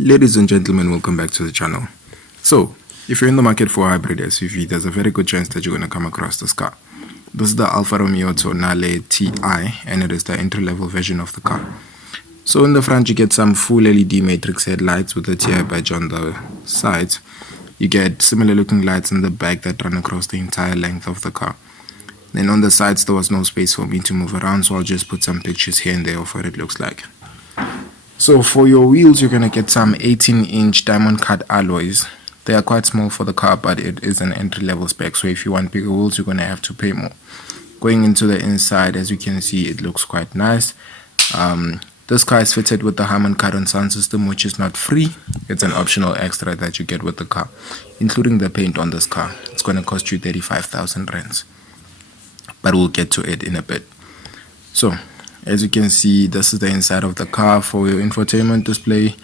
Ladies and gentlemen, welcome back to the channel. So, if you're in the market for a hybrid SUV, there's a very good chance that you're going to come across this car. This is the Alfa Romeo Tonale TI, and it is the entry-level version of the car. So in the front, you get some full LED matrix headlights with the TI badge on the sides. You get similar looking lights in the back that run across the entire length of the car. Then on the sides, there was no space for me to move around, so I'll just put some pictures here and there of what it looks like. So for your wheels, you're going to get some 18-inch diamond cut alloys. They are quite small for the car, but it is an entry-level spec, so if you want bigger wheels, you're going to have to pay more. Going into the inside, as you can see, it looks quite nice. This car is fitted with the Harman Kardon sound system, which is not free. It's an optional extra that you get with the car, including the paint on this car. It's going to cost you 35,000 rands, but we'll get to it in a bit. So, as you can see, this is the inside of the car. For your infotainment display,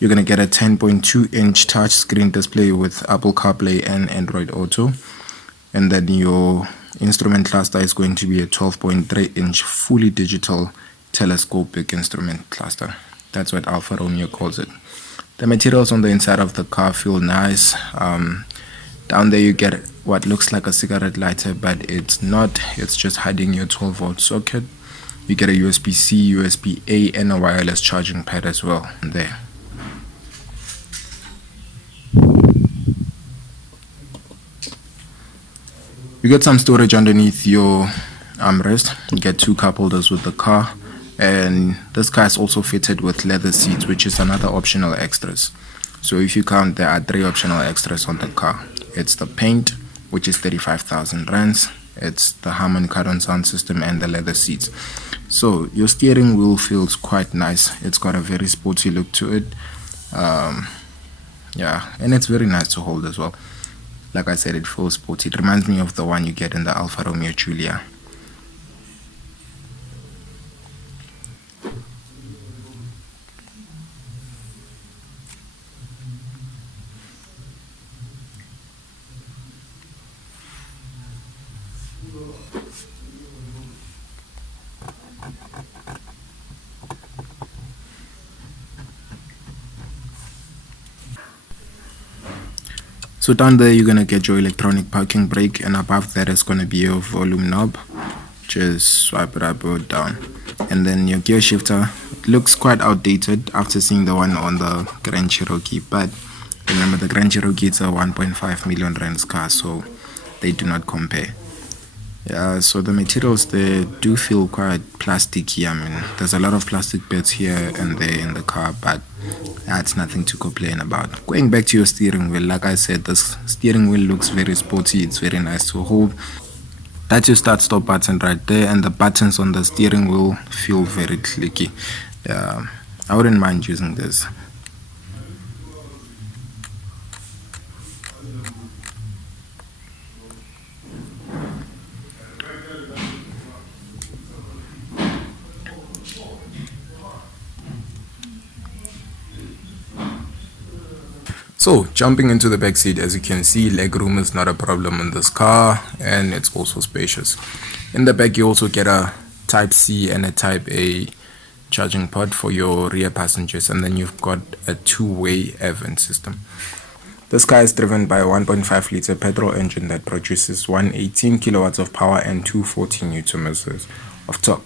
you're going to get a 10.2-inch touchscreen display with Apple CarPlay and Android Auto. And then your instrument cluster is going to be a 12.3-inch fully digital telescopic instrument cluster. That's what Alfa Romeo calls it. The materials on the inside of the car feel nice. Down there you get what looks like a cigarette lighter, but it's not. It's just hiding your 12-volt socket. You get a USB-C, USB-A, and a wireless charging pad as well there. You get some storage underneath your armrest. You get 2 cup holders with the car, and this car is also fitted with leather seats, which is another optional extras. So if you count, there are 3 optional extras on the car. It's the paint, which is 35,000 rands. It's the Harman Kardon sound system and the leather seats. So your steering wheel feels quite nice. It's got a very sporty look to it. Yeah, and it's very nice to hold as well. Like I said, it feels sporty. It reminds me of the one you get in the Alfa Romeo Giulia. So down there, you're going to get your electronic parking brake, and above that is going to be your volume knob. Just swipe it up or down. And then your gear shifter. It looks quite outdated after seeing the one on the Grand Cherokee, but remember, the Grand Cherokee is a 1.5 million rands car, so they do not compare. Yeah, so the materials, they do feel quite plasticky. I mean, there's a lot of plastic bits here and there in the car, but that's nothing to complain about. Going back to your steering wheel, like I said, this steering wheel looks very sporty. It's very nice to hold. That's your start-stop button right there, and the buttons on the steering wheel feel very clicky. I wouldn't mind using this. So jumping into the back seat, as you can see, legroom is not a problem in this car, and it's also spacious. In the back, you also get a Type C and a Type A charging port for your rear passengers, and then you've got a 2-way air vent system. This car is driven by a 1.5 liter petrol engine that produces 118 kilowatts of power and 240 newton meters of torque.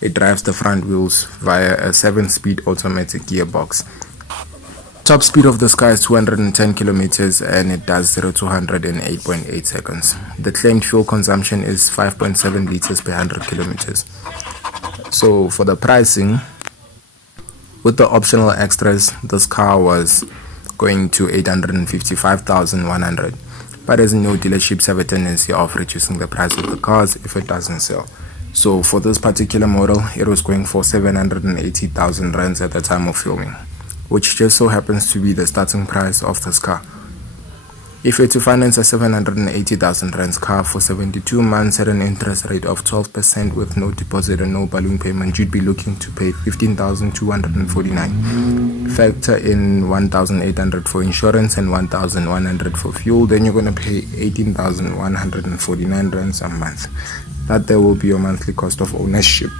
It drives the front wheels via a 7-speed automatic gearbox. Top speed of this car is 210 kilometers, and it does 0 to 100 in 8.8 seconds. The claimed fuel consumption is 5.7 liters per 100 kilometers. So for the pricing, with the optional extras, this car was going to 855,100. But as you know, dealerships have a tendency of reducing the price of the cars if it doesn't sell. So for this particular model, it was going for 780,000 rands at the time of filming, which just so happens to be the starting price of this car. If you're to finance a 780,000 rands car for 72 months at an interest rate of 12% with no deposit and no balloon payment, you'd be looking to pay 15,249. Factor in 1,800 for insurance and 1,100 for fuel, then you're going to pay 18,149 rands a month. That there will be your monthly cost of ownership.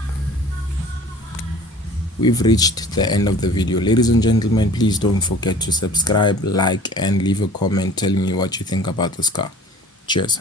we've reached the end of the video. Ladies and gentlemen, please don't forget to subscribe, like, and leave a comment telling me what you think about this car. Cheers.